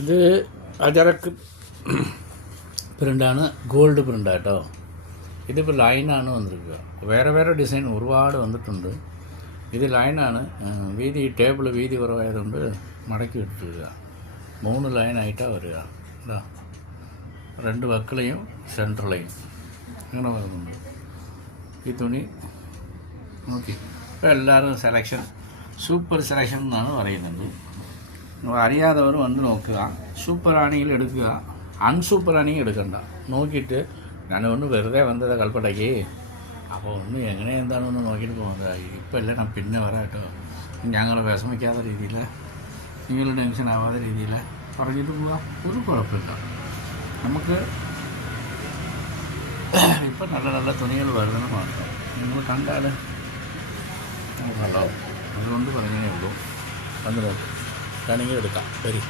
ഇത് അജറക്ക് പ്രിൻ്റാണ്, ഗോൾഡ് പ്രിൻ്റാണ് കേട്ടോ. ഇതിപ്പോൾ ലൈനാണ് വന്നിരിക്കുക. വേറെ വേറെ ഡിസൈൻ ഒരുപാട് വന്നിട്ടുണ്ട്. ഇത് ലൈനാണ്. വീതി ടേബിൾ വീതി കുറവായതുകൊണ്ട് മടക്കി ഇട്ടിരിക്കുക. 3 ലൈനായിട്ടാണ് വരിക. ഇതാ 2 വക്കളയും സെൻട്രലയും അങ്ങനെ വരുന്നുണ്ട്. ഈ തുണി നോക്കി ഇപ്പോൾ എല്ലാവരും സെലക്ഷൻ, സൂപ്പർ സെലക്ഷൻ എന്നാണ് പറയുന്നത്. അറിയാത്തവർ വന്ന് നോക്കുക. സൂപ്പർ ആണെങ്കിൽ എടുക്കുക, അൺസൂപ്പർ ആണെങ്കിൽ എടുക്കണ്ട. നോക്കിയിട്ട് ഞാനൊന്ന് വെറുതെ വന്നത് കൽപ്പട്ടയ്ക്ക്, അപ്പോൾ ഒന്ന് എങ്ങനെ എന്താണെന്ന് നോക്കിയിട്ട് പോകുന്നതായി. ഇപ്പം അല്ലേ ഞാൻ പിന്നെ വരാം കേട്ടോ. ഞങ്ങൾ വിഷമിക്കാത്ത രീതിയിൽ, നിങ്ങൾ ടെൻഷൻ ആവാത്ത രീതിയിൽ പറഞ്ഞിട്ട് പോവാം. ഒരു കുഴപ്പമില്ല. നമുക്ക് ഇപ്പം നല്ല നല്ല തുണികൾ വരുന്നത് മാത്രം നിങ്ങൾ കണ്ടാൽ നല്ലതാവും. അതുകൊണ്ട് പറഞ്ഞതേ ഉള്ളൂ. വന്ന് നോക്ക്, വേണമെങ്കിൽ എടുക്കാം. ശരി.